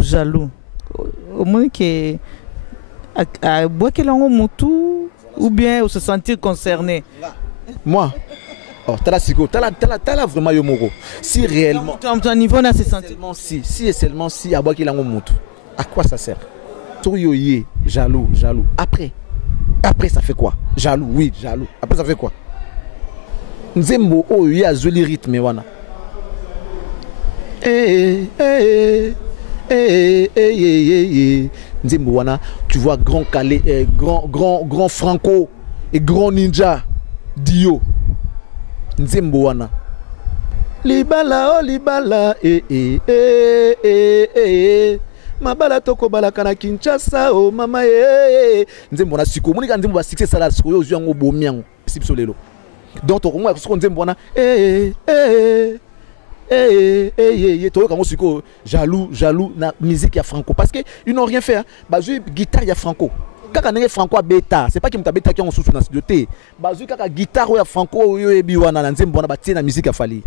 jaloux. Au moins que à boire qu'il a un moutou ou bien se sentir concerné. Moi, oh, t'as la vraiment yomoro. Si réellement, ton niveau n'a se sentir. Si et seulement si à boire qu'il a un moutou. À quoi ça sert? Toyoye, jaloux. Après ça fait quoi? Jaloux, oui, jaloux. Après ça fait quoi? Nzembo oh il y a joli rythme wana. Nzembo wana, tu vois grand Calais, grand Franco et grand Ninja Dio. Nzembo wana. Libala mabala toko bala kana Kinshasa oh mama Nzembo na siko monika nzembo ba succès sala siko yo yango bomiango sipso lelo. Donc to moi ko nzembo wana toi quand on jaloux na musique ya franco parce que ils n'ont rien fait hein. Bazui guitare ya franco kaka nenge franco a beta c'est pas qui mta beta qui on sous na studio te bazui kaka guitare ya franco yo ebi wana na nzembo na batie na musique ya fali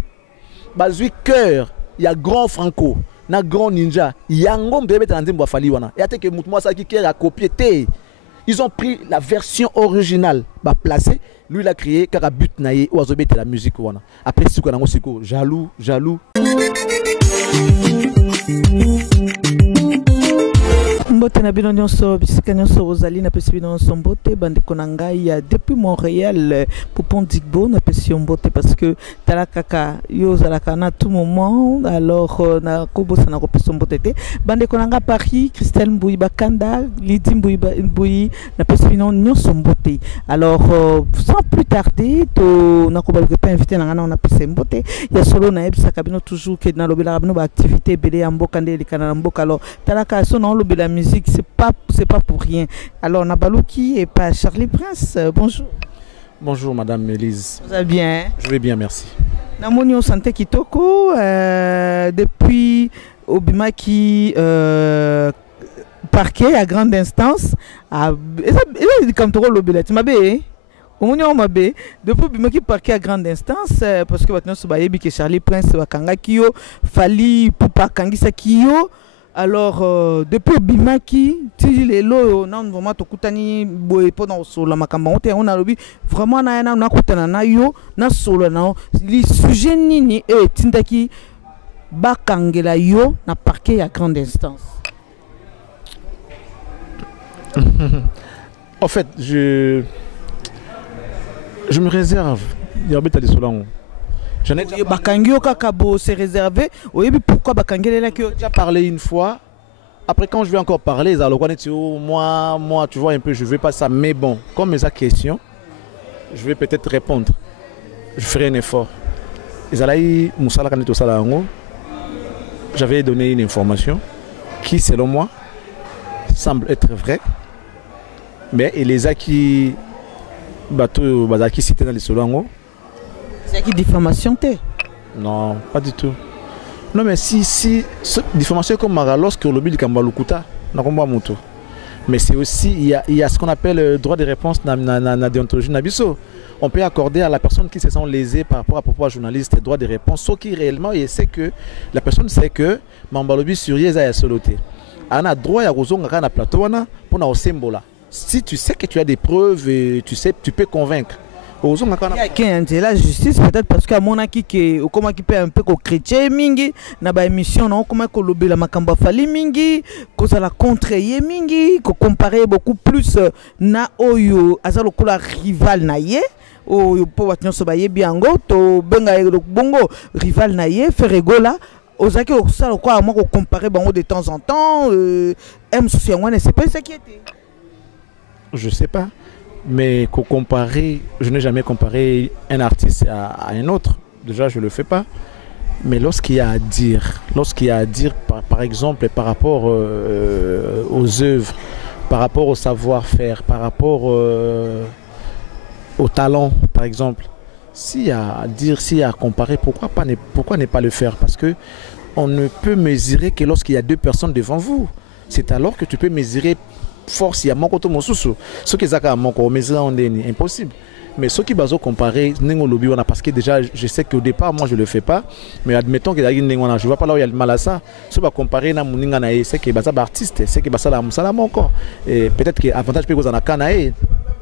bazui cœur ya grand franco na grand ninja yango mta beta na nzembo ya fali wana et ate que mutu moi ça qui a copié te ils ont pris la version originale ba placé lui il a créé kaka but naie ou azobete la musique wana après siko nango siko jaloux mbote na bino nyonso bisika nyonso ozali na pesi bino nyonso mbote bandeko na ngai ya depuis Montréal Poupon Digbo na pesi mbote parce que tala kaka yo ozalaka na tout moment alors na kobosa na kopesa mbote te bandeko na nga Paris Christelle Mbouyi Bakanda Lydie Mbouyi na pesi bino nyonso mbote alors sans plus tarder to na kobaluka pa invité na nga na pesi mbote ya solo na ebisaka bino toujours que na lobela bino ba activité belé ya mboka ndeli kana mboka alors tala ka so na lobela musique c'est pas pour rien. Alors Nabalouki et pas Charlie Prince. Bonjour. Bonjour Madame Élise. Vous allez bien? Je vais bien, merci. Namonio Santé Kitoko depuis Obimaki parquet à grande instance à comme trop l'obélet mabé on m'a bé depuis Obimaki parquet à grande instance parce que maintenant ce bayebi que Charlie Prince wakanga kio fali pupa kangisa kio. Alors, depuis Bimaki, tu les lots, non vraiment to kutani boy pendant solo makamba on a lobi vraiment na kutana na yo na solo na les sujets nini et tindaki bakangela yo na parquet à grande instance. En fait, je me réserve. Il y a des solo. J'en ai déjà Bakangio Kakabo c'est réservé. Oui, pourquoi Bakangele là que déjà parlé une fois. Après quand je vais encore parler, moi tu vois un peu, je veux pas ça. Mais bon, comme mes questions, je vais peut-être répondre. Je ferai un effort. J'avais donné une information qui, selon moi, semble être vraie. Mais et les acquis bateaux qui cités dans les solango. C'est qui diffamation t'es? Non, pas du tout. Non mais si diffamation comme Mara lorsque le but Kambalukuta, mais c'est aussi il y a ce qu'on appelle le droit de réponse na déontologie nabiso. On peut accorder à la personne qui se sent lésée par rapport à propos journaliste droit de réponse, sauf qui réellement il sait que la personne sait que Mambalobi sur Yeza est soloté. On a droit à rozonga na plateau pour na osembola. Si tu sais que tu as des preuves et tu peux convaincre. Il y a la justice peut-être parce que mon aki que comment qui peut un peu chrétien mingi na ba émission non comment ko lobela makamba fali mingi ko ça la contrer mingi ko comparer beaucoup plus na oyo azalo kola rival na ye oyo po watnyo so ba yebiango to benga bongo rival na ye feregola ozaki osala quoi moi ko comparer bango de temps en temps M Soufiane ne c'est pas ça qui était. Je sais pas. Mais comparer, je n'ai jamais comparé un artiste à un autre. Déjà, je ne le fais pas. Mais lorsqu'il y a à dire, par exemple, par rapport aux œuvres, par rapport au savoir-faire, par rapport au talent, par exemple, s'il y a à dire, s'il y a à comparer, pourquoi ne pas le faire? Parce que on ne peut mesurer que lorsqu'il y a deux personnes devant vous. C'est alors que tu peux mesurer force, il y a mon côté mon sous ce qui est à mon corps, mais c'est impossible. Mais ceux qui basent comparer Nengo Lobby, parce que déjà, je sais qu'au départ, moi, je ne le fais pas. Mais admettons que je ne vois pas là où il y a le mal à ça. Ce qui va comparer, c'est que les artistes, c'est que les encore. Et peut-être que l'avantage peut être que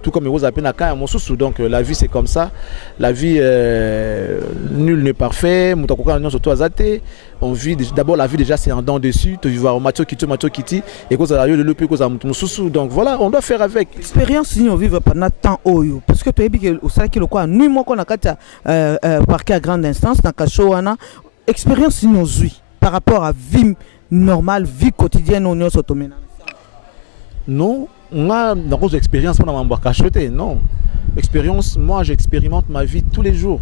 tout comme vous appelez Naka, donc la vie c'est comme ça. La vie, nul n'est parfait. On vit d'abord la vie déjà c'est en dents dessus. Tu vois Mathieu Kiti et cause à le plus cause à donc voilà, on doit faire avec. Expérience si on vit pendant tant oyo parce que tu as dit que au sein qui le quoi nuit moi qu'on a katia parquet à grande instance na kachoana expérience si on vit par rapport à vie normale, vie quotidienne on est automena. Non. Moi, dans vos expériences, non. Expérience, moi, j'expérimente ma vie tous les jours.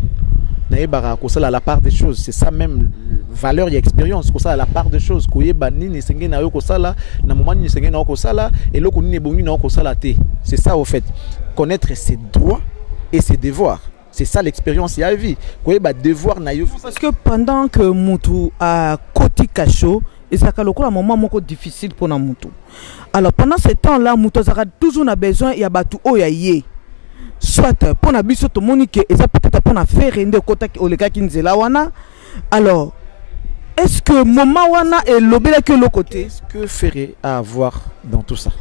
À la part des choses, c'est ça même valeur et expérience. À la part des choses, c'est ça au fait. Connaître ses droits et ses devoirs. C'est ça l'expérience et la vie. Parce que pendant que Moutou a côté cachot, et ça a un moment difficile pour Moutou. Alors pendant ce temps-là, Moutou a toujours besoin de Batou Oyaye. Soit pour la biso to monique et ça peut-être pour la faire rendre kota au lega kinzela wana. Alors est-ce que moment wana est lobela que l'autre côté? Que ferait à avoir dans tout ça?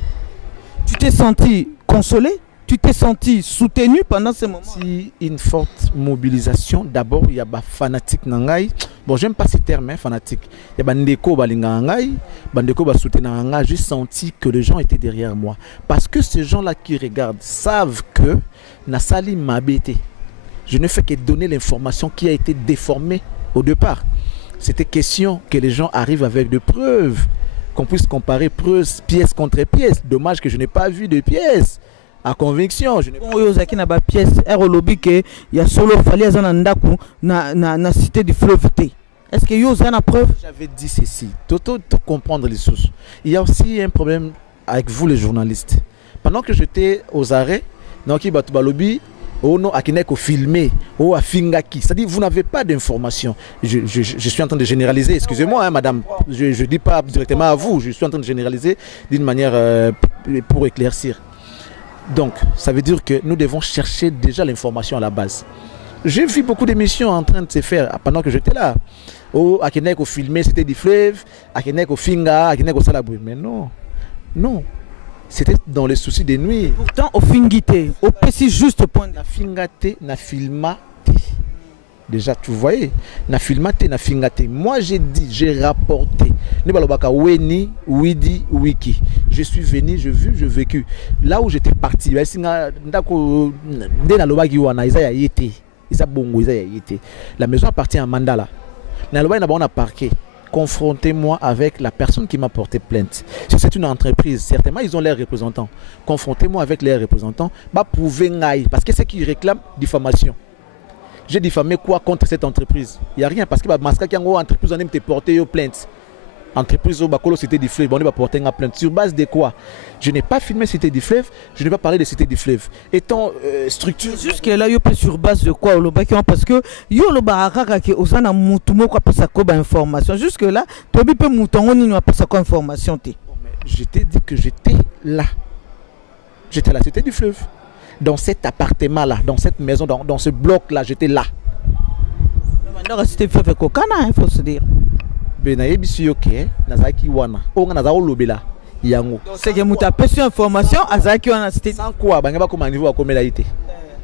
Tu t'es senti consolé? Tu t'es senti soutenu pendant ce moment? Si une forte mobilisation, d'abord il y a des fanatiques nangai. Bon, j'aime pas ces termes, hein, fanatique. Il y a des ndeko balinga nangai, bandeko ba soutenir nangai. J'ai senti que les gens étaient derrière moi. Parce que ces gens-là qui regardent savent que Nassali m'a embêté. Je ne fais que donner l'information qui a été déformée au départ. C'était question que les gens arrivent avec des preuves, qu'on puisse comparer preuves, pièce contre pièce. Dommage que je n'ai pas vu de pièces. À conviction, je n'ai pas pièce lobby que il y a solo fallait na cité du fleuve T. Est-ce que vous avez une preuve? J'avais dit ceci. Tout comprendre les sources. Il y a aussi un problème avec vous les journalistes. Pendant que j'étais aux arrêts, donc il lobby non akineko filmé ou à fingaki. C'est-à-dire vous n'avez pas d'informations. Je suis en train de généraliser. Excusez-moi, hein, madame. Je ne dis pas directement à vous. Je suis en train de généraliser d'une manière pour éclaircir. Donc, ça veut dire que nous devons chercher déjà l'information à la base. J'ai vu beaucoup d'émissions en train de se faire pendant que j'étais là. Oh, Akeneko filmé, c'était du fleuve. Akeneko finga, Akeneko salabou. Mais non, non. C'était dans les soucis des nuits. Pourtant, au fingité, au précis juste point. Na fingate, na filmate. Déjà, tu voyais, na filmate, na fingate. Moi, j'ai dit, j'ai rapporté. Weni, Widi, Wiki. Je suis venu, j'ai vu, j'ai vécu. Là où j'étais parti, la maison appartient à Mandala. On a parqué. Confrontez-moi avec la personne qui m'a porté plainte. Si c'est une entreprise, certainement ils ont leurs représentants. Confrontez-moi avec leurs représentants. Parce que c'est qui réclament diffamation. J'ai diffamé quoi contre cette entreprise? Il n'y a rien parce que l'entreprise a été portée aux plaintes. Entreprise au Bakolo Cité du Fleuve, on va porter une plainte. Sur base de quoi? Je n'ai pas filmé Cité du Fleuve, je n'ai pas parlé de Cité du Fleuve. Étant structure. Jusque là, il sur base de quoi? Parce que yo le baraka qui osana mutumo quoi ça quoi information. Jusque là, tu peux mouton ni pas ça quoi information. Je t'ai dit que j'étais là. J'étais à la Cité du Fleuve. Dans cet appartement-là, dans cette maison, dans ce bloc-là, j'étais là. Maintenant, c'était fait Kokana, il faut se dire. C'est que tu as perçu information, sans quoi,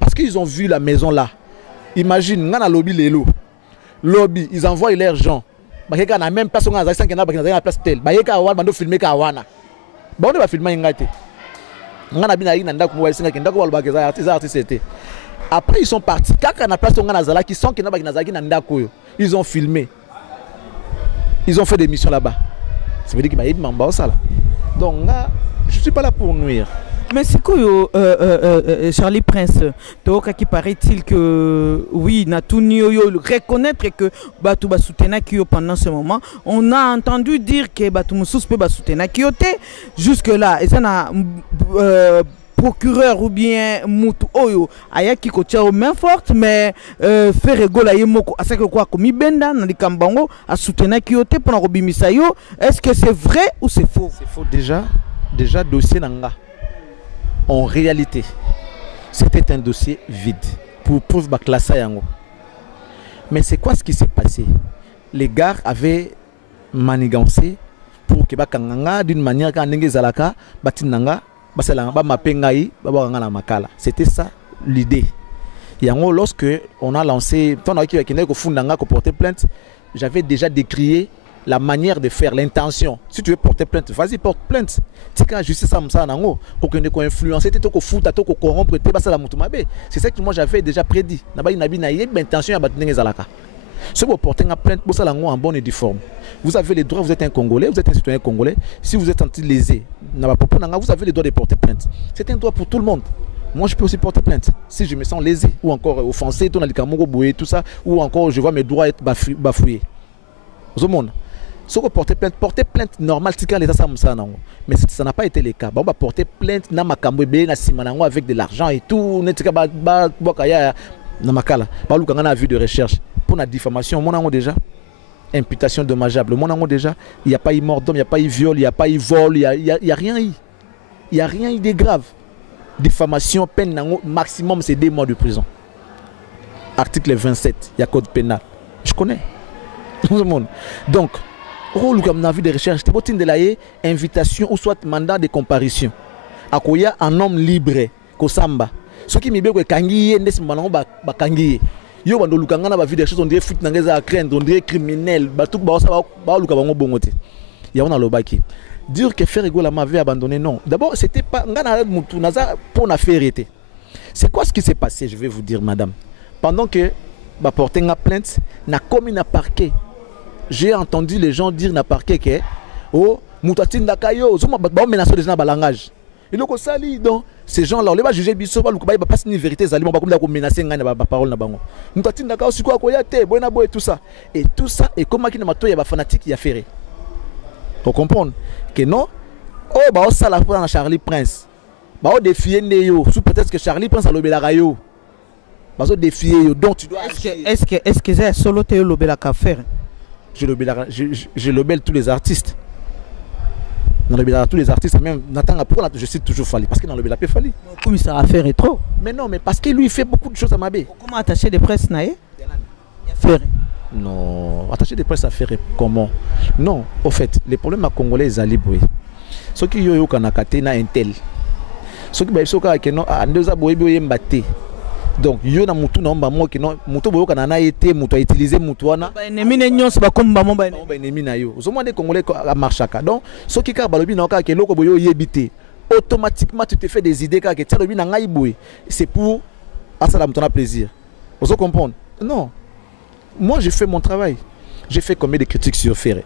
parce qu'ils ont vu la maison là. Imagine, on a lobby, lobby, ils envoient leurs gens. Ils ont même personne qui a la place telle. Ils ont filmé Kawana. Ils ont filmé. Après ils sont partis. Ils ont filmé. Ils ont fait des missions là-bas. Ça veut dire qu'ils m'ont ça là. Donc je ne suis pas là pour nuire. Mais c'est quoi Charlie Prince qui paraît-il que oui, reconnaître que Batou va soutenir Kyo pendant ce moment. On a entendu dire que Batou Moussous peut soutenir Kyote. Jusque-là, et ça n'a procureur ou bien Moutou Oyo aya qui coach aux main forte mais faire rigoler yemoko à ce que quoi comme Ibenda dans les Kambango à soutenir Kyote pendant Robimisa yo. Est-ce que c'est vrai ou c'est faux? C'est faux déjà dossier nanga. En réalité, C'était un dossier vide pour prouver ma classe. Mais c'est quoi ce qui s'est passé? Les gars avaient manigancé pour que d'une manière c'était ça l'idée. Et lorsque on a lancé, porter plainte, j'avais déjà décrié la manière de faire, l'intention. Si tu veux porter plainte, vas-y, porte plainte. C'est ça que moi j'avais déjà prédit. Si vous portez une plainte, vous allez en bonne et due forme. Vous avez les droits, vous êtes un Congolais, vous êtes un citoyen congolais. Si vous êtes senti lésé, vous avez le droit de porter plainte. C'est un droit pour tout le monde. Moi, je peux aussi porter plainte. Si je me sens lésé ou encore offensé, tout ça, ou encore je vois mes droits être bafouillés. Au monde. Si vous portez plainte normale, mais ça n'a pas été le cas. On va porter plainte avec de l'argent et tout. On a vu de recherche pour la diffamation. On a déjà imputation dommageable. On a déjà, il n'y a pas eu mort d'homme, il n'y a pas eu viol, il n'y a pas eu vol, il n'y a rien eu. Il n'y a rien eu de grave. Diffamation, peine maximum, c'est 2 mois de prison. Article 27, il y a code pénal. Je connais. Donc, on a vu des recherches. C'est de la invitation ou soit mandat de comparution. Akoya un homme libre, Kosamba. Ce qui m'est kangiye ndes mbanango ba kangiye yo bando lukanga na ba vie des choses on dirait fuite nangeza craindre on dirait criminel batuk ba sa ba luka bango bongote ya on a lobaki dire que faire Ego m'avait abandonné non d'abord c'était pas ngana mutu naza pour na faire été c'est quoi ce qui s'est passé je vais vous dire madame pendant que ba porter une plainte na commis na parquet j'ai entendu les gens dire na parquet que oh mutatinda kayo zo ba menacer des gens ba langage et donc sali donc ces gens là on les va juger biso ba lukuba ba passe une vérité zali ba comme menacer ngana ba parole na bango mutatinda ka osiko akoya te boena boy tout ça et comment qui na mato ya ba fanatique ya ferré pour comprendre que non oh ba ça la pour na Charlie Prince ba o défier yo sous peut-être que Charlie Prince a lobela rayo ba so défier yo donc tu dois est-ce que c'est solo te lobela ka faire je lobelle tous les artistes. Dans le tous les artistes, même Nathan, pourquoi je cite toujours Fali? Parce que dans le Bélapé Fali. Comme ça a fait trop. Mais non, mais parce que lui il fait beaucoup de choses à Mabé. Comment attacher des presses naïe? Non, attacher des presses à faire comment? Non, au fait, les problèmes à Congolais ils allaient bouer. Ceux qui ont eu kanakate na intel. Ceux qui ont eu kanakate na ndeza boué boué mbate. Donc yo na mutu na mba mo kino mutu boyo kana na été mutu a utilisé mutu wana ba ennemi ne nyonso ba komba mo ba ennemi na yo zo mo de Congolais a marchaka donc ce qui ka balobi na ka ke loko boyo yebité automatiquement tu te fais des idées ka ke tia lobi na ngai boy c'est pour asala mutu na plaisir vous comprenez non moi j'ai fait mon travail j'ai fait combien de critiques sur Ferré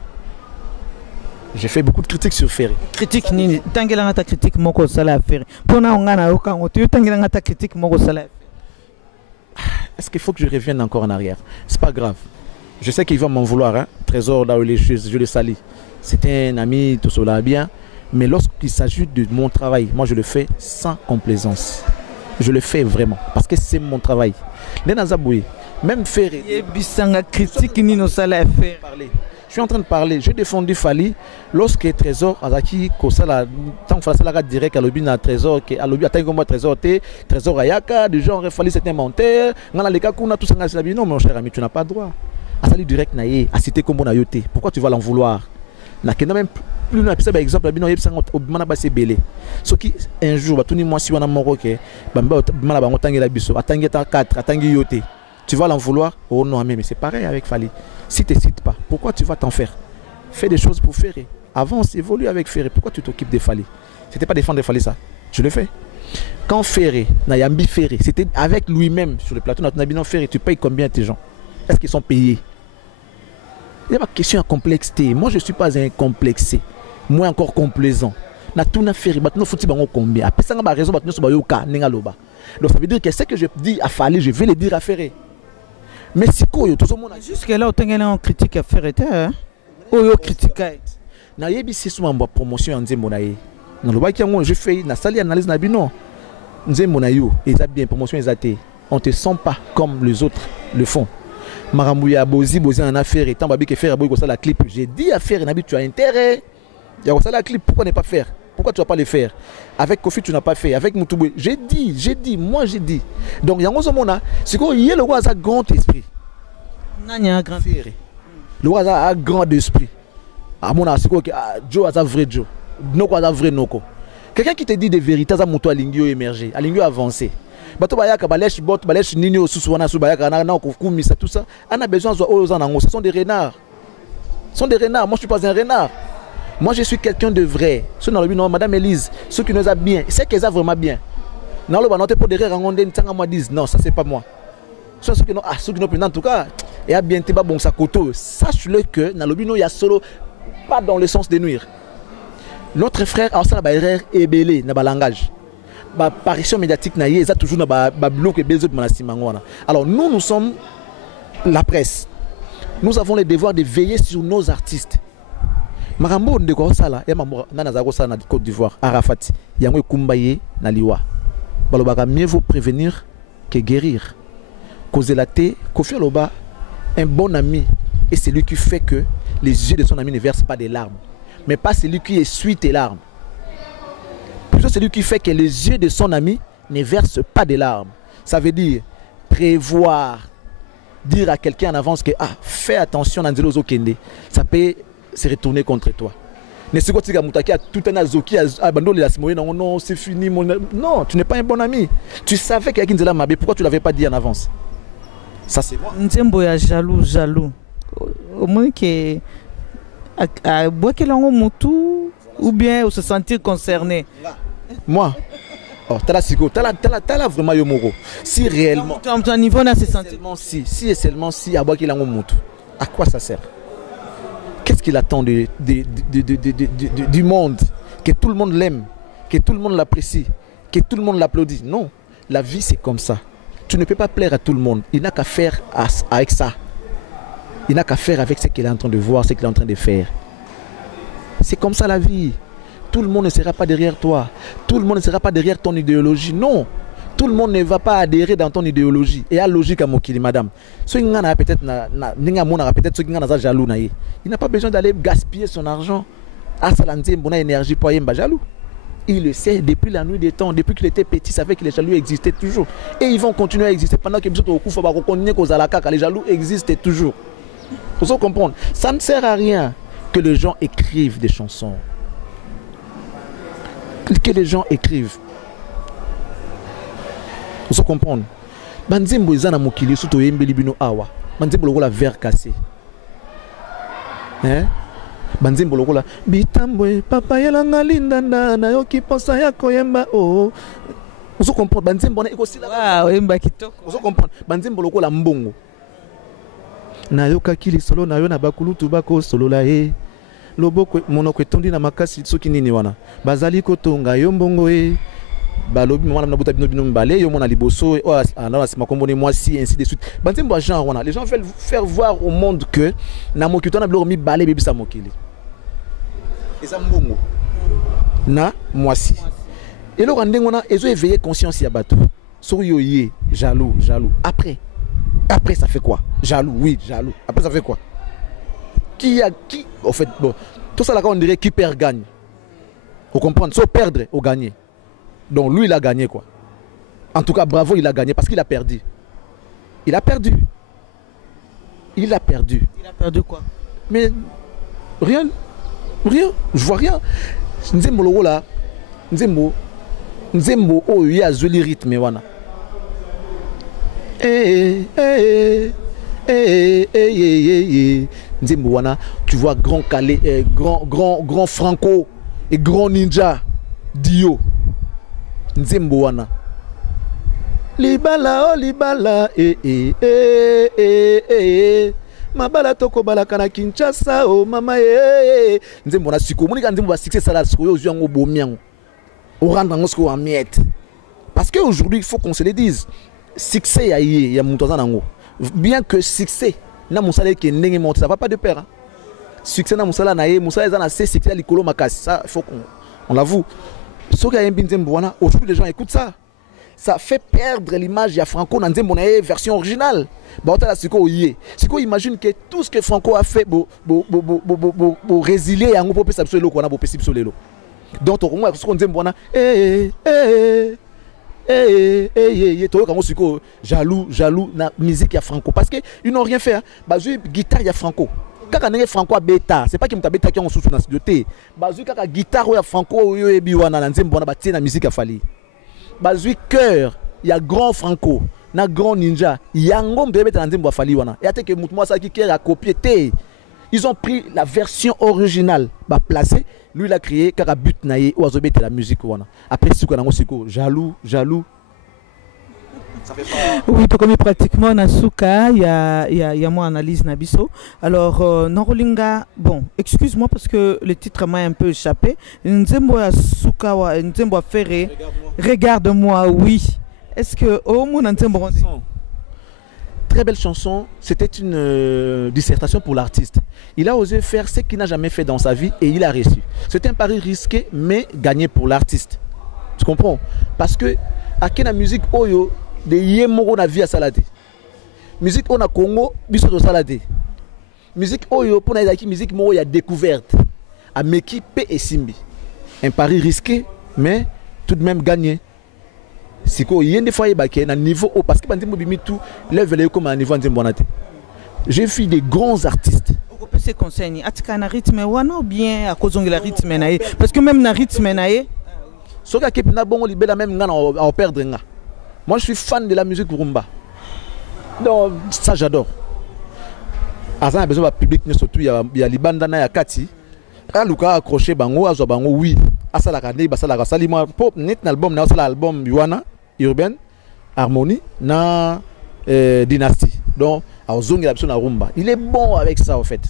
j'ai fait beaucoup de critiques sur Ferré critique ni tangela ta critique moko sala Ferré pona ngana yo kango tu tangela ta critique moko sala. Est-ce qu'il faut que je revienne encore en arrière? C'est pas grave. Je sais qu'il va m'en vouloir, hein? Trésor, là où je le salis. C'est un ami, tout cela bien. Mais lorsqu'il s'agit de mon travail, moi je le fais sans complaisance. Je le fais vraiment. Parce que c'est mon travail. Même faire. Je suis en train de parler. J'ai défendu Fali lorsque Trésor Azaki Kosala tant que ça direct à l'objet Trésor que à l'objet attend comme Trésor Ayaka du genre Fali c'était un menteur ngana les cas qu'on a tous ça non mon cher ami tu n'as pas droit à salir direct naïe à citer comme on a yoté pourquoi tu vas l'en vouloir na kena même plus na par exemple bino yebsa obimana ba se belé ce qui un jour ba tuni moi si wana moko ke bamba mala ba ngotangela biso atangi ta 4 atangi yoté tu vas l'en vouloir oh non mais c'est pareil avec Fali. Si tu ne cites pas, pourquoi tu vas t'en faire? Fais des choses pour Ferré. Avant, on s'évolue avec Ferré. Pourquoi tu t'occupes de Fali? C'était pas défendre Fali ça. Je le fais. Quand Ferré, Nayambi Ferré, c'était avec lui-même sur le plateau. Notre Ferré, tu payes combien tes gens? Est-ce qu'ils sont payés? Il n'y a pas de question à complexité. Moi, je ne suis pas un complexé. Moi, encore complaisant. Donc, ça veut dire que ce que je dis à Fali, je vais le dire à Ferré. Mais si quoi tout le monde jusque là on critique à faire hein oyo critiquer na yebi si suma promotion en nzembo na ye na lobaki yango je fais na sali analyse na bino nzembo na yo eza bien promotion ezate on te sent pas comme les autres le font maramouya bozi en affaire et tant babi que faire boy ko ça la clip j'ai dit à faire na bi tu as intérêt ya ko ça la clip pourquoi ne pas faire Pourquoi tu ne vas pas les faire? Avec Kofi, tu n'as pas fait. Avec Moutoubé, j'ai dit, moi j'ai dit. Donc, il y a le roi a un grand esprit. Le roi a un grand esprit. À mon avis, Joe a un vrai Joe. Noko a un vrai Noko. Quelqu'un qui te dit des vérités, ça a Alingio émergé, Alingio avancé. Bato bayaka balèche bot balèche nini osusuana su bayaka na kokumisa tout ça. On a besoin de ce sont des renards. Ce sont des renards. Moi je suis pas un renard. Moi je suis quelqu'un de vrai. Ceux dans le non madame Elise, ceux qui nous a bien, c'est qu'elles a vraiment bien. Non le banote pour derrière rangonde ntanga moi disent non, ça c'est pas moi. Ceux qui non ceux qui non en tout cas et a bien teba bon sa koto. Sache-le que dans le bino il y a solo pas dans le sens de nuire. Notre frère a ça ba erreur ébélé na ba langage. Apparition médiatique na toujours na bloc et besoin de. Alors nous sommes la presse. Nous avons le devoir de veiller sur nos artistes. Marambo de ko sala et mambo na za ko sala na Côte d'Ivoire Arafat yango kumbaye na liwa. Balobaka mieux vaut prévenir que guérir. Causer la thé, Kofi Aloba, un bon ami est celui qui fait que les yeux de son ami ne versent pas des larmes, mais pas celui qui essuie tes larmes. Plutôt celui qui fait que les yeux de son ami ne versent pas de larmes. Ça veut dire prévoir, dire à quelqu'un en avance que fais attention Nanzelo Zokende, ça peut se retourner contre toi. Ne sais pas si tu as tout un azoki abandonné la simoye, non, c'est fini. Non, tu n'es pas un bon ami. Tu savais qu'il y a Kinzela Mabé, pourquoi tu ne l'avais pas dit en avance? Ça c'est moi. Nzembo ya jaloux. Au moins que à boire quel en motu ou bien se sentir concerné. Moi, t'as vraiment yomoro. Si réellement, ton niveau n'a se sentir. Si et seulement si à boire qu'il a un motu, à quoi ça sert? Qu'est-ce qu'il attend du monde? Que tout le monde l'aime, que tout le monde l'apprécie, que tout le monde l'applaudit? Non, la vie c'est comme ça. Tu ne peux pas plaire à tout le monde. Il n'a qu'à faire avec ça. Il n'a qu'à faire avec ce qu'il est en train de voir, ce qu'il est en train de faire. C'est comme ça la vie. Tout le monde ne sera pas derrière toi. Tout le monde ne sera pas derrière ton idéologie. Non. Tout le monde ne va pas adhérer dans ton idéologie. Et à logique à Mokili, madame. Il n'a pas besoin d'aller gaspiller son argent à Salanté, une énergie pour être jaloux. Il le sait depuis la nuit des temps, depuis qu'il était petit, il savait que les jaloux existaient toujours. Et ils vont continuer à exister pendant que les jaloux existent toujours. Il faut comprendre. Ça ne sert à rien que les gens écrivent des chansons. Que les gens écrivent. Il faut comprendre. Banzembo ezana mokili surtout yembeli bino awa. Banzembo lokola verre cassé. Hein? Banzembo lokola bitambwe papa yelanga lindanda na yoki posa yako yemba oh. Il faut comprendre. Banzembo na ekosila. Wow, yemba kitoko. Il faut comprendre. Banzembo lokola mbongo. Na yoka kili solo na yo na bakulutu bako solo la e. Loboko monoko etondi na makasi soki nini wana. Bazali kotonga yo mbongo e. Balobi mwana mnabuta bino mbale yo mona liboso na makombone moi si ainsi de suite. Banzembo genre wana. Les gens veulent faire voir au monde que na mokito na bilo mi balé bibi sa mokili. Eza mbongo. Na moi si. Et le rendez-vous ezo éveiller conscience ya bato. So yo yé jaloux. Après ça fait quoi? Jaloux, oui, jaloux. Après ça fait quoi? Qui au fait bon, tout ça là on dirait qui perd gagne. Vous comprenez? Soit perdre ou gagner. Donc lui il a gagné quoi. En tout cas bravo, il a gagné parce qu'il a perdu. Il a perdu. Il a perdu Quoi? Mais rien. Je vois rien. Nzembo logo là. Nzembo oh il y a joli rythme wana. Nzembo wana, tu vois grand Calais, grand Franco et grand Ninja Dio. Nzembo wana. Libala mabala toko balaka na Kinshasa oh mama Nzembo na siko monika nzembo ba succès sala siko yo yango bomiango. On rentre dans ce en miette. Parce qu'aujourd'hui il faut qu'on se le dise. Succès ya mutoza nango. Bien que succès na musala ke ndenge monte ça va pas de pair. Succès na musala na ye musala za na succès likolo makasi. Ça il faut qu'on l'avoue. Ce qu'il y a un Nzembo wana, aujourd'hui les gens écoutent ça. Ça fait perdre l'image de Franco dans Nzembo na version originale. Baota la siko yé. Siko imagine que tout ce que Franco a fait pour résilier yango pour pesa biso lelo kona pour pesa biso lelo. Donc au moins ce qu'on dit bon jaloux na musique ya franco parce que ils n'ont rien fait hein. Bazui guitare ya franco kaka nenge franco a beta c'est pas qui muta beta qui on sous na studio bazui kaka guitare ya franco yo ebi wana na nzembo na batie na musique ya fali bazui cœur ya grand franco na grand ninja yango mbe beta na nzembo ya fali wana et ate que mutu moi ça qui a copié té ils ont pris la version originale ba placé lui il a créé kaka but naie ou azobete la musique wana après ce qu'on a siko jaloux ça fait pas oui to comme pratiquement na suka il y a moi analyse na biso alors Norolinga bon excuse-moi parce que le titre m'a un peu échappé nzembo ya suka wa nzembo a ferré regarde-moi oui est-ce que au mon nzembo très belle chanson, c'était une dissertation pour l'artiste. Il a osé faire ce qu'il n'a jamais fait dans sa vie et il a réussi. C'était un pari risqué mais gagné pour l'artiste. Tu comprends? Parce que à quelle musique oyo de yemoro na vie à salade. Musique on a Congo biso de salade. Musique oyo pour na musique mo ya découverte. À Meki P et Simbi. Un pari risqué mais tout de même gagné. Si quoi il y a des fois il y a un niveau haut parce que bandit mobimi tout lève les comme un niveau en bonate. J'ai vu des grands artistes. On peut se conseiller atika na rythme wana ou bien à cause de la rythme naé parce que même na rythme naé ce gars qui na bongo libela même ngana à perdre nga. Moi je suis fan de la musique rumba. Donc ça j'adore. Azan a besoin de public surtout il y a libanda na ya kati. Aluka accroché bango azo bango oui. Asala ka ne basala ka salima pop net na album na asala album Yuana urbaine harmonie na dynastie. Donc azongi la personne na rumba. Il est bon avec ça en fait.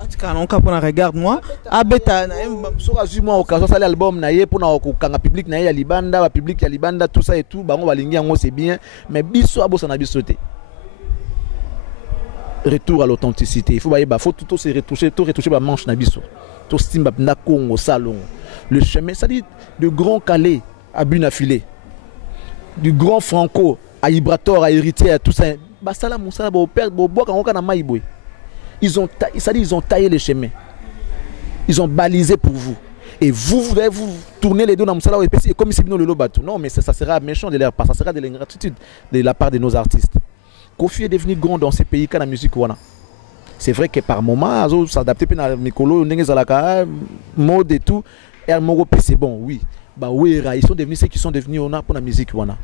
Atika on kapona regarde-moi abeta na so azuma occasion sala album na ye pona ko kanga public na ye ya libanda ba public ya libanda tout ça et tout bango balingi yango c'est bien mais biso abosa na biso te. Retour à l'authenticité. Il faut tout se retoucher, tout retoucher ma manche na biso. Tout stimba na Congo salon. Le chemin, ça dit de Grand Calais à Bunafilé. Du Grand Franco à Ibrator, à Héritier, à tout ça. Bah ça là mon ça au père au bois quand on a maïboy. Ils ont taillé les chemins. Ils ont balisé pour vous. Et vous devez vous tourner les deux dans mon salon et comme si nous le bateau. Non mais ça sera méchant de leur part, ça sera de l'ingratitude de la part de nos artistes. Kofi est devenu grand dans ces pays quand la musique wana. C'est vrai que par moment, ils s'adaptent à Mikolo, mode et tout. C'est bon, oui. Bah oui, ils sont devenus ceux qui sont devenus pour la musique wana.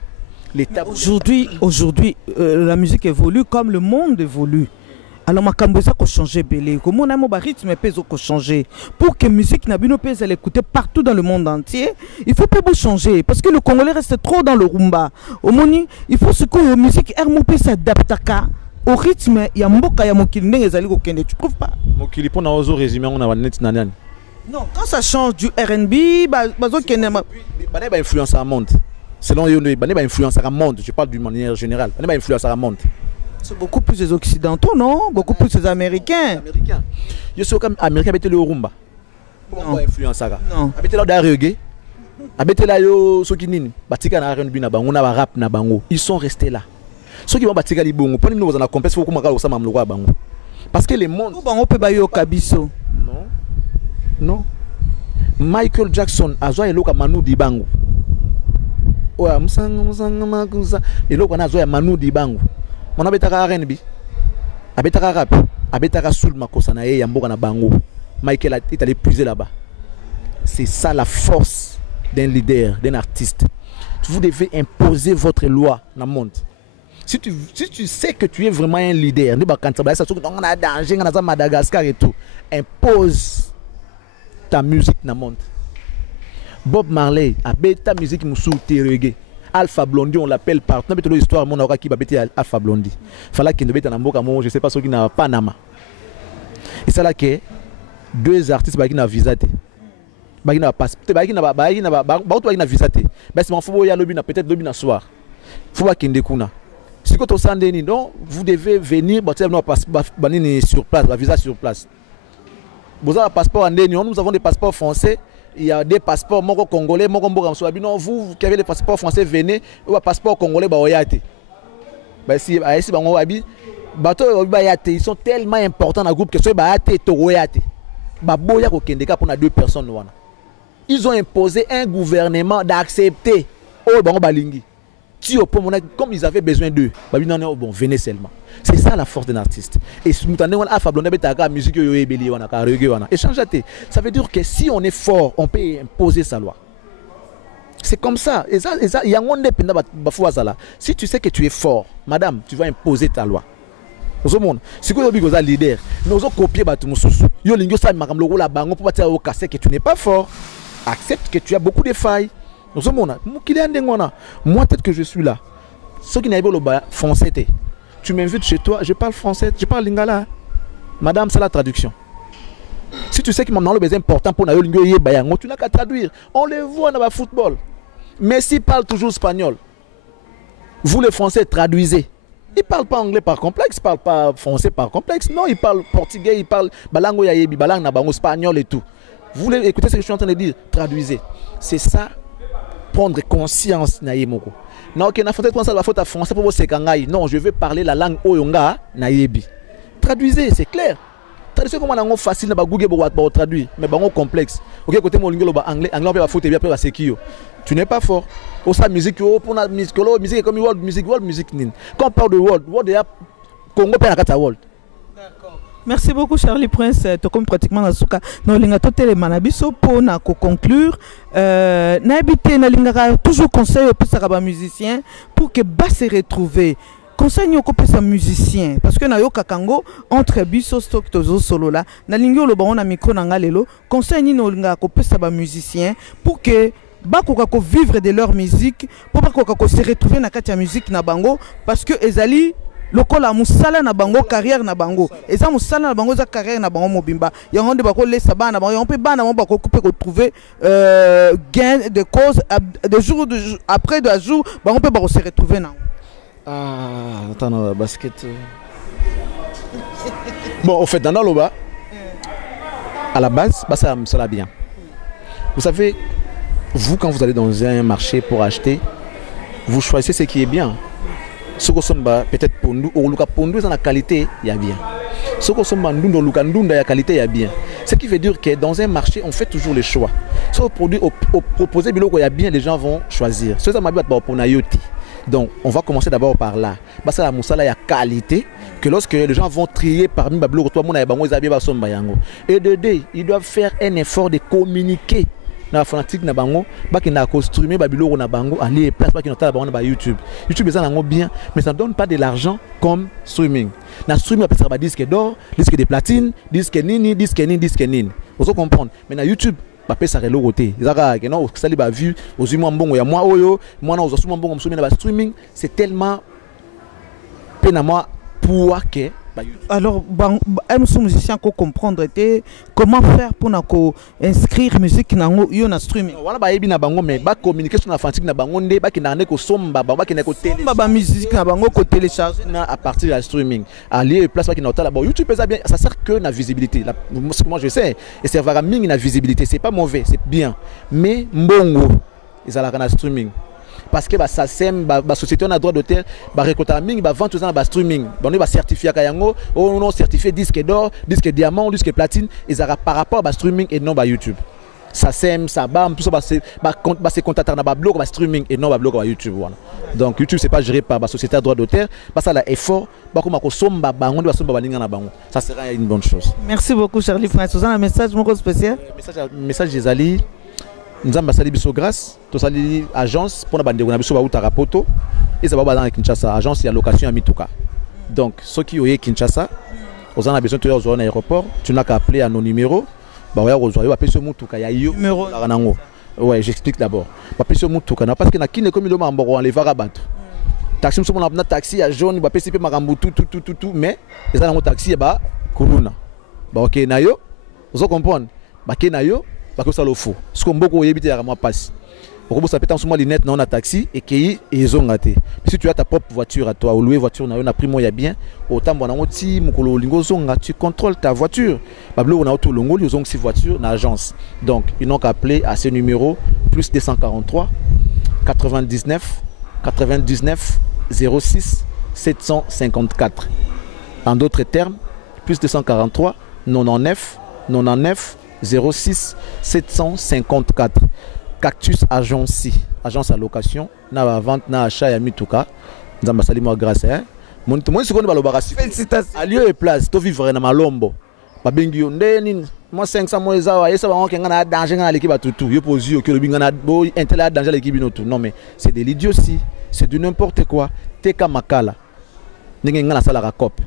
Aujourd'hui, la musique évolue comme le monde évolue. Alors ma cambosa ko changer belé, comment on a mon rythme peso ko changer pour que musique nabino pèse elle écouter partout dans le monde entier. Il faut pas changer parce que le Congolais reste trop dans le rumba. Au moni, il faut ce que la musique RMP s'adapte au rythme ya mboka ya mokili ndenge ezali ko kende, tu trouves pas? Mokili pona ozo résumé on a net nanani. Non, quand ça change du R&B, bazo kende bané ba influence à monde. Selon yo bané ba influence à monde, je parle d'une manière générale. Bané ba influence à monde. C'est beaucoup plus les Occidentaux, non? Beaucoup plus les Américains. Je suis comme Américain avec le rumba. Comment influence ça? Non. Avec le reggae, avec le yo sokinini, batika na R&B na bango na rap na bango. Ils sont restés là. Ceux qui vont batika li bongo, pour nous on a complexe faut comment ça mamlo kwa bango. Parce que les mondes bango peut ba yo kabiso. Non. Non. Michael Jackson azwa eloka Manu Dibango. Ouais, musanga makuza. Eloka na azwa Manu Dibango. On a betaka R&B, abetaka rap, abetaka soul makosa na ye yamboka na bango. Michael est allé puiser là-bas. C'est ça la force d'un leader, d'un artiste. Vous devez imposer votre loi dans le monde. Si tu sais que tu es vraiment un leader, on a danger, on a Madagascar et tout, impose ta musique dans le monde. Bob Marley a ta musique moussou reggae. Alpha Blondy, on l'appelle partout. On a l'histoire mon aura qui va bêter Alpha Blondy. Fallait qu'il ne bête en Mboka, je sais pas ce qui n'a pas Panama. Et c'est là que deux artistes qui n'ont visa. Qui n'a pas visa. Mais c'est mon faut y aller peut-être le soir. Faut pas qu'il découna. Si vous êtes donc vous devez venir sur place, la visa sur place. Vous avez un passeport en ligne, nous avons des passeports français. Il y a des passeports congolais, vous qui avez les passeports français, venez, ou un passeport congolais, ils sont tellement importants dans le groupe que ce est pour deux personnes. ils ont imposé un gouvernement d'accepter. Oh, bon, balingi. Comme ils avaient besoin d'eux, bon, venez seulement. C'est ça la force d'un artiste. Et ça veut dire que si on est fort, on peut imposer sa loi. C'est comme ça. Si tu sais que tu es fort, madame, tu vas imposer ta loi. Si tu es leader, nous allons copier que tu n'es pas fort. Accepte que tu as beaucoup de failles. Moi, peut-être que je suis là. Ceux qui n'avaient pas français, tu m'invites chez toi, je parle français, je parle lingala. Madame, c'est la traduction. Si tu sais que maintenant le besoin important pour nous, tu n'as qu'à traduire. On les voit dans le football. Messi parle toujours espagnol. Vous les Français traduisez. Il ne parle pas anglais par complexe, il ne parle pas français par complexe. Non, il parle portugais, il parle balango yayebi, balang nabango espagnol et tout. Vous voulez écouter ce que je suis en train de dire? Traduisez. C'est ça, prendre conscience naïmoko. Non, ok, na faute penser la faute à français pour vous sekangai. Non, je veux parler la langue oyonga naïbi. Traduisez, c'est clair. Traduisez comme on a facile na ba Google pour traduire, mais ba complexe. Ok, côté mon lingolo ba anglais, anglais on peut faute et bien après ba sekio. Tu n'es pas fort. Pour ça musique pour la musique comme world music nin. Quand on parle de world il y a Congo pe na kata world. Merci beaucoup Charlie Prince, tu comme pratiquement dans souka no linga to tele manabiso pour na ko conclure na habité na linga toujours conseil pour ça ba musicien pour que bas se retrouver. Conseil nyoko pesa musicien parce que na yo kakango entre biso stock tozo solo là na lingi lo ba on a micro na ngalelo conseil ni no linga ko pesa ba musicien pour que bakoka ko vivre de leur musique pour bakoka ko se retrouver na kati ya musique na bango parce que ezali lokola musala na bango carrière na bango eza musala na bango za carrière na bango mobimba yango nde bako lesa bana bango on peut bana mo bako couper ko trouver gain de cause de jour après de jour bango peut bako se retrouver na attends basket bon au fait dans le bas à la base bah ça me bien. Vous savez, vous quand vous allez dans un marché pour acheter, vous choisissez ce qui est bien. Ce que sommes peut-être pour nous, ou pour nous dans la qualité, il y a bien. Ce que sommes nous dans la qualité, il y a bien. Ce qui veut dire que dans un marché, on fait toujours les choix. Si au produit proposé il y a bien, les gens vont choisir. Ce ça m'a dit pour Nayoti. Donc, on va commencer d'abord par là. Parce que la moussala, il y a qualité. Que lorsque les gens vont trier parmi et de deux, ils doivent faire un effort de communiquer. Na fanatique na bango ba ki na costumer ba biloko na bango aller place ba ki nota bango na YouTube ça nango bien mais ça ne donne pas de l'argent comme streaming na streaming après ça ba disque d'or disque de platine disque nini vous comprendre mais na YouTube ba pesa relo côté ezaka que non ça li ba vu aux moi mbongo ya moi oyo moi na ozo mbongo msumi na ba streaming c'est tellement penama pour que alors, un musicien qui comprendre comment faire pour inscrire musique dans le streaming. Voilà, bah na bango mais ba communiquer sur la fantique na bango ndé ba ki na ko somba ba ki na ko télé. Ba musique na bango ko télécharger à partir de streaming. Aller place ba ki na hôtel bon YouTube ça bien ça sert que la visibilité. Moi je sais et ça va mingi la visibilité, c'est pas mauvais, c'est bien. Mais mbongo ils allaient na streaming. Parce que ça sème la société on a droit d'auteur récolter ming vendre tout ça dans streaming on est certifié kayango on non certifié disque d'or disque diamant disque platine et ça par rapport à streaming et non à YouTube ça sème ça bam tout ça c'est contacter dans blog streaming et non blog à YouTube voilà. Donc YouTube c'est pas géré par la société à droit d'auteur parce que là effort comme ko somba bango de somba balinga na bango ça sera une bonne chose. Merci beaucoup Charlie François un message mon spécial message des ali nous avons basali biso grâce to sali agence pour na bande na biso ba utara poto et ça va dans Kinshasa agence ya location à Mituka. Donc ceux qui oyé Kinshasa aux en a besoin de au aéroport tu n'as qu'à appeler à nos numéros ba oya rejoindre appeler sur Mituka ya yo numéro la nango. Ouais, j'explique d'abord. Ba appeler sur Mituka na parce que na kine comme le mambo on les va rabattre. Taxi sur mon taxi à jaune ba PCP marambu tout mais les en taxi ba kuluna. Ba OK na yo vous comprendre ba ke na yo parce que ça le faut ce qu'on beaucoup éviter à moi passe on peut s'appeler en ce moment les net non à taxi et qui ils ont raté si tu as ta propre voiture à toi ou louer voiture on a pris moi il y a bien autant bon on ti mukolo lingo zonga tu contrôles ta voiture bablo on a auto longo ils ont aussi voiture dans l'agence donc ils n'ont qu'à appeler à ce numéro plus 243 99 06 754 en d'autres termes plus 243 99 06 754 Cactus Agence agence à location na vente na achat ya mituka nzamba salimo grâce hein mon tout monde se connaît balobara félicitations à lieu et place to vivre na malombo babengi yo ndeni moi 500 mois za yesa ba kenga na danger na l'équipe batutu yo posi yo kelo binga na bo intela danger l'équipe binotu non mais c'est de l'idiotie c'est du n'importe quoi teka makala ndenge ngana sala ka cop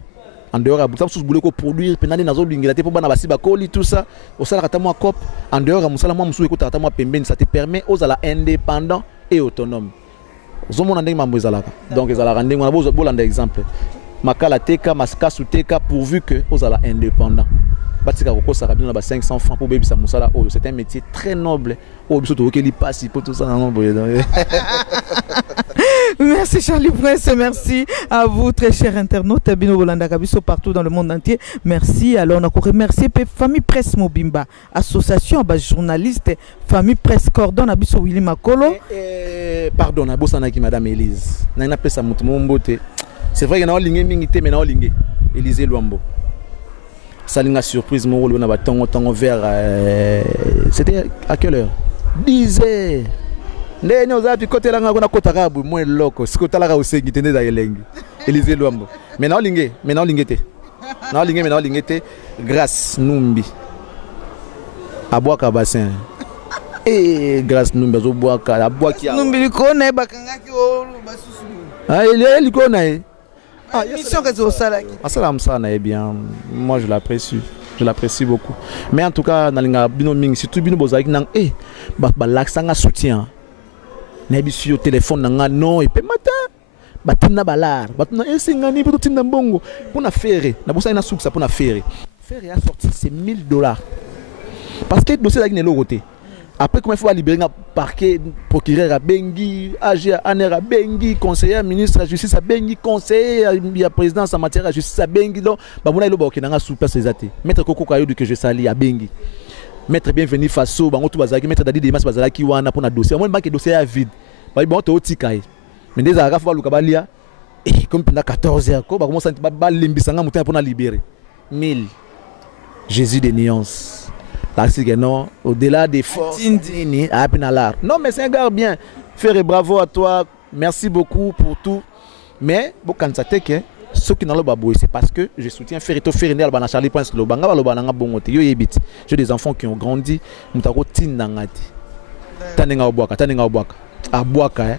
en dehors de tout boulot ko produire penani nazo lingela te po bana basi ba koli tout ça au sala kata moi cop en dehors musala moi musu ekota kata moi pembeni ça te permet aux ala indépendant et autonome zomona ndenge mambo ezalaka donc ezalaka ndenge na bolanda exemple makala teka maska sous teka pourvu que aux ala indépendant batika kokosaka bino na ba 500 francs pour bebisa musala oyo c'est un métier très noble o biso to okeli passe pour tout ça non boye. Merci Charlie Prince, merci à vous très chers internautes Bino Bolanda Kabiso partout dans le monde entier. Merci. Alors on a remercié Famille Presse Mobimba, association de journalistes, Famille Presse Cordon Abiso Willy Makolo. Pardon, na bosanaki madame Élise. Na na pesa mutu mombote. C'est vrai que na olingé mingité mais na olingé. Élisée Luambo. Salinga surprise mo na ba tongo vers c'était à quelle heure? 10h. Ndeni ozapi côté langa kona kota kabu moi loko sikota la ka usengi tende da elengi Élisée Luambo mais na olingé te na olingé te grâce numbi abwaka bassin et grâce numbi zo bwaka abwaki numbi ko na bakangaki o basusu ah il est likona mission que zo sala ki asala msana bien moi je l'apprécie beaucoup mais en tout cas nalinga bino mingi surtout bino bozaki nang ba laksanga soutien Nebisi au téléphone nanga non et pe matin batina balar batina esengani pe totina mbongo pour na faire na bosa ina souksa pour na faire a sorti c'est $1000 parce que dossier là qui n'est l'autre après comment il faut libérer un parquet procureur à Bengi AG ANR à Bengi conseiller ministre de la justice à Bengi conseiller à présidence en matière de justice à Bengi donc ba mona iloba okena sous place ezate maître Koko Kayodu que je sali à Bengi maître bienvenu Faso bango tout bazaki maître Dadi Demas bazalaki wana pour na dossier moi banque dossier à vide ba bon to tikaye mais des arafa ba luka balia et comme pendant 14h ko ba commence ba limbisanga mutin pour na libérer 1000 Jésus de nuances là c'est que non au-delà des forces ni à penalar non mais c'est un gars bien faire bravo à toi merci beaucoup pour tout mais bon quand ça que ce qui n'a pas beau c'est parce que je soutiens Ferito Ferindé Albana Charlie Prince lo banga lo bananga bongote yo yebit j'ai des enfants qui ont grandi mutako tinangati tanenga obwaka Abouaka,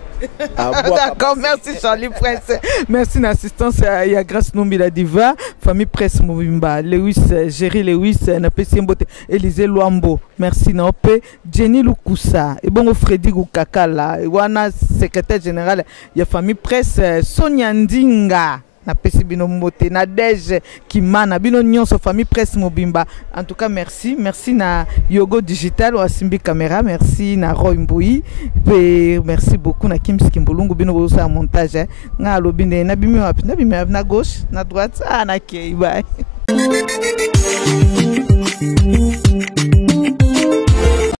d'accord, merci Charlie Prince. Merci l'assistance à Grâce Numbi la Diva, Famille Presse Mobimba, Lewis, Jerry Lewis, Napesi Mbote, Élisée Luambo, merci Naope, Jenny Lukusa, et bon Freddy Goukakala, et Wana, secrétaire général, il y a Famille Presse, Sonia Ndinga. Na pesi bino mote na Dej Kimana bino nyonso Famille Presse Mobimba. En tout cas merci na Yogo Digital ou Simbi Caméra, merci na Roy Mboui et merci beaucoup na Kim Skimbulungu bino bo sa montage nga lobinde na bimi na gauche na droite na kei bye.